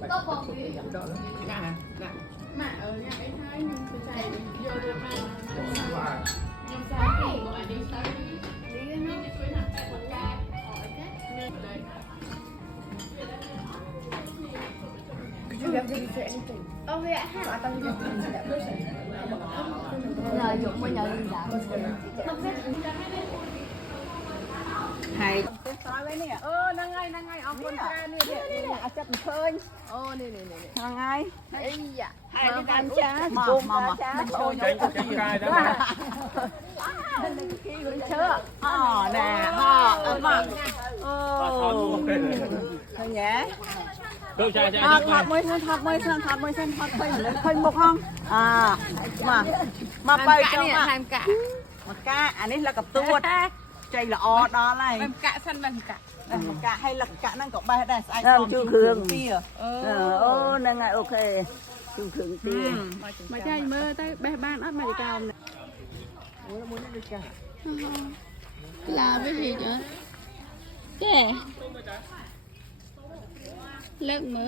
Dạ nè, dạ. Mà ở nhà ấy thấy nhưng tôi chạy vô được mà nhưng sao thì bọn anh đi sao đi nó chuối nặng tại một ca ở chết nên đây Là dụng bây giờ gì đã hay năng ngay ông con cha nè chặt khơi nè hàng ngày ấy dạ hai cái canh cha mà Ôi chạy cài đó mà. chưa nè mà thôi nhé Đâu chạy thật mới khơi một không mà bay cho ham cả mà cá anh ấy là cặp tuột chạy là o đó này ham cả săn bằng cả cả hay là cả năng cậu bay đây ai Không, chú Khương. tia Nè ngay ok. Chú Khương tia. mà chơi mơ tới bé ban ấp mà chào này là cái gì vậy thế lợn mỡ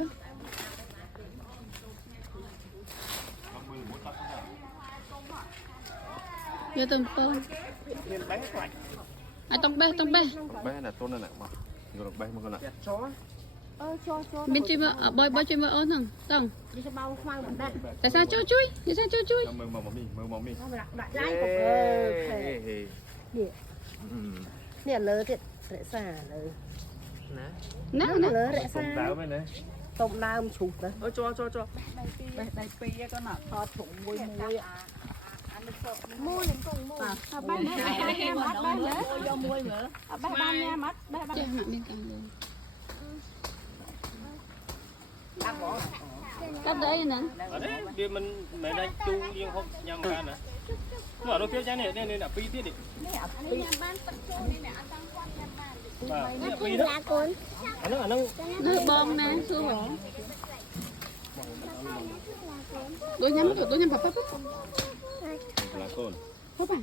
vô tôm tôm tông bé bé là tôn này mà rồi được bé mà con này bên trên mỡ bơi trên mỡ ớn thằng tầng tại sao cho chui mơ mì Nè lỡ thiệt rẽ xa lỡ. nè Lỡ rẽ xa. táo bên đấy. Tôm nam chụp đó. Cho. đây pi có nọ thò thủng mùi Môi lên cùng môi. ban nha mắt ban nhớ do mùi nữa ban nha mắt ban chơi mặt bên cạnh luôn cắt đấy nè Ở đấy, vì mình mẹ đang chu yên không nhầm ra nè. Nó ở đâu kia trái này nên là pi tiết đi. Và pi đó. Nó nó bom nè xưa bỏ tôi nhắm phập là con. phấp à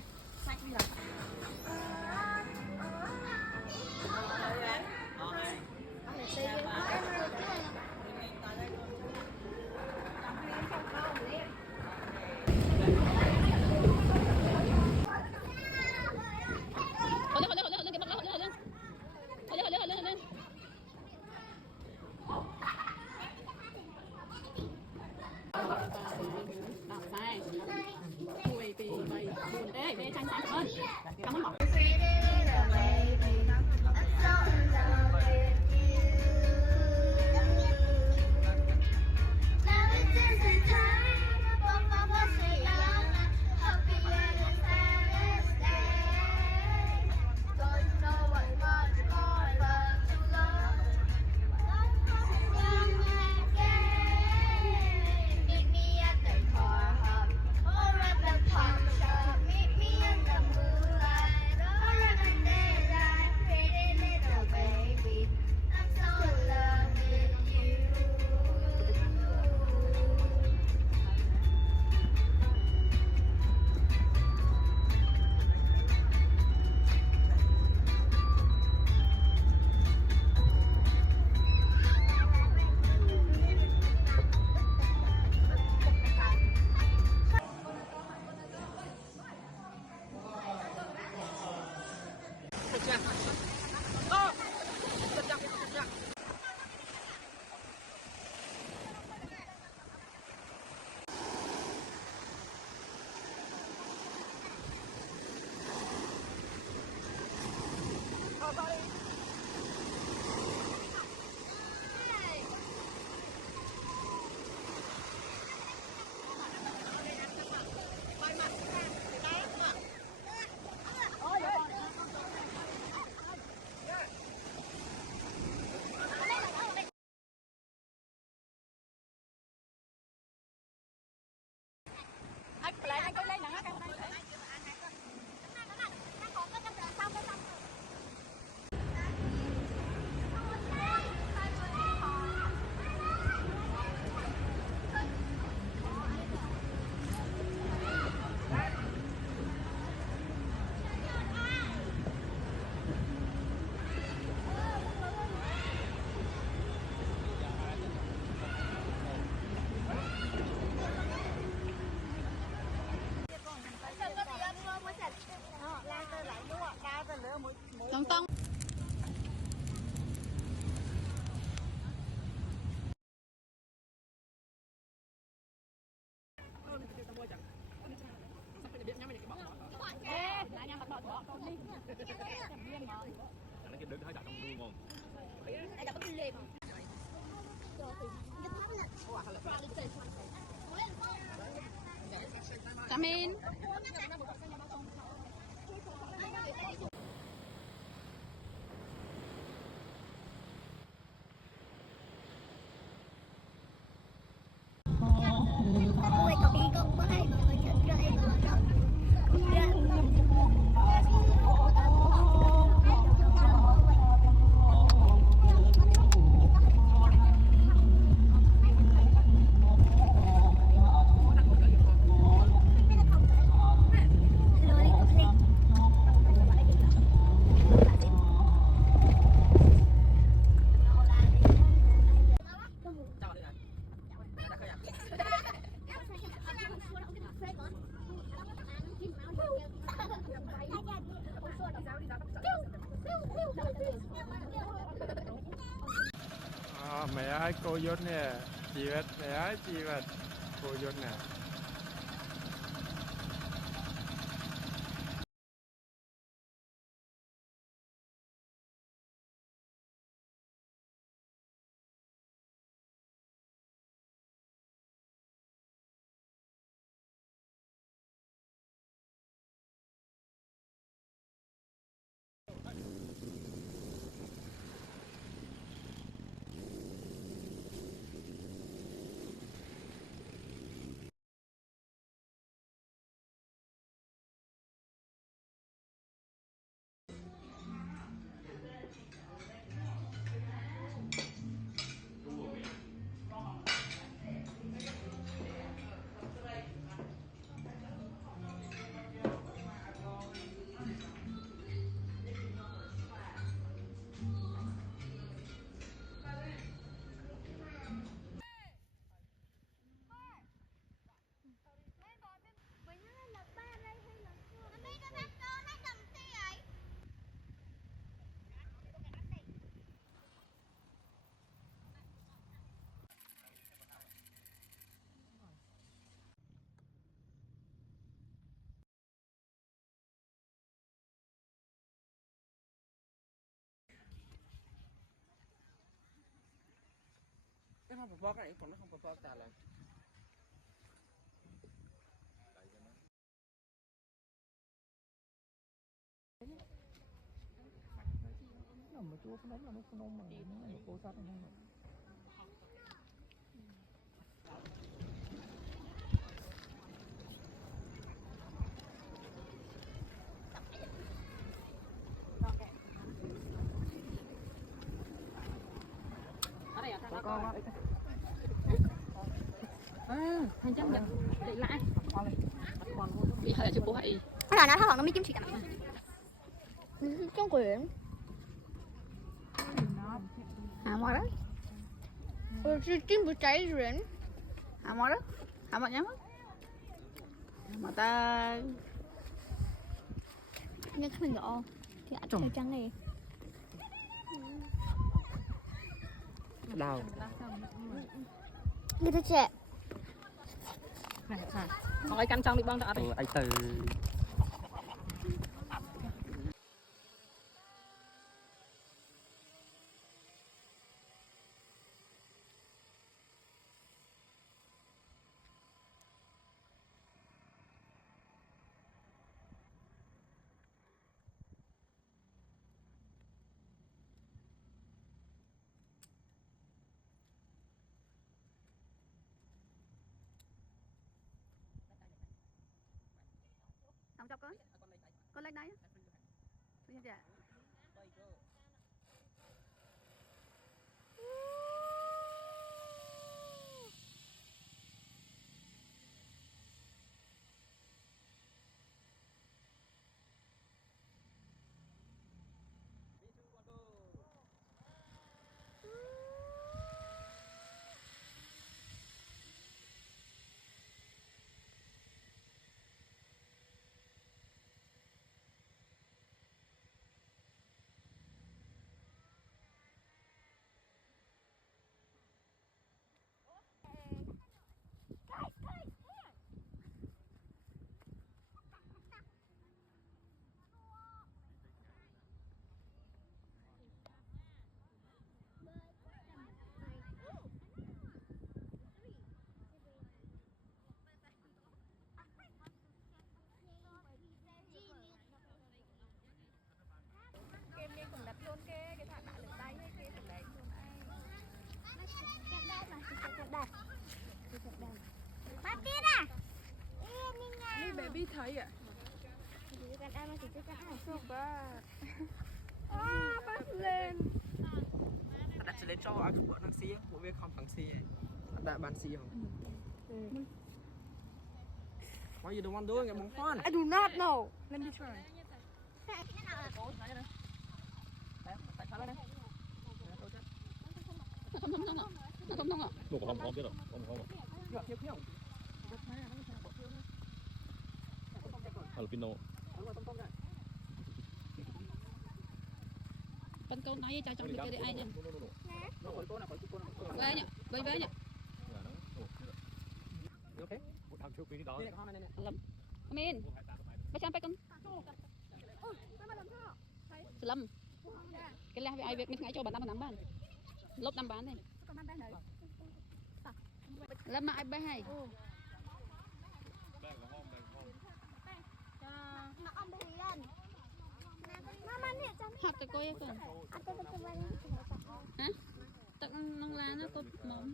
tông Nó cái đứng hơi đặt trong luôn ngon. Come in. Ôi, cậu đi cậu bơi, cậu chơi chơi cậu. Mẹ ơi cô Dốt nè, chị Vật, mẹ ơi chị Vật, cô Dốt nè. Cái không bó cái này còn nó không bó ta là mà chua cái đó là nó nông mà nó cô sát nó con Thành chân được để lại bị hơi chứ bố hãy Nó là nó thằng nó mới kiếm chuyện trong quyển mua đó kiếm bữa cháy rồi mua đó mua nhắm mà ta nhưng mình gõ thì ăn theo trắng này đào người ta trẻ hỏi canh xong đi băng đã anh từ không cho con lấy đấy bây giờ baby thấy à Chị cần ai mà chị cần ai. super bắt lên đặt cho lên cho áo chụp bộ năng xí bộ việc không thằng xí đã bàn xí không why you don't want doing it mong fun I do not know let me try Đồ của không biết rồi, không. Filipino. Con câu nói cho trong cái ai nhỉ? Về nhỉ? Về nhỉ? okay Thằng chụp cái đó. Lâm. Amin. Ba sampai con. Lâm. Cái là ai việc ngay cho bạn năm bán. Lốp năm bán này. Lâm mà ai bán hay? Nó ông bị lên. Mama nè con. Học cái coi con. Aku betul-betul. Hả? Tận nông lá nó có mỏng.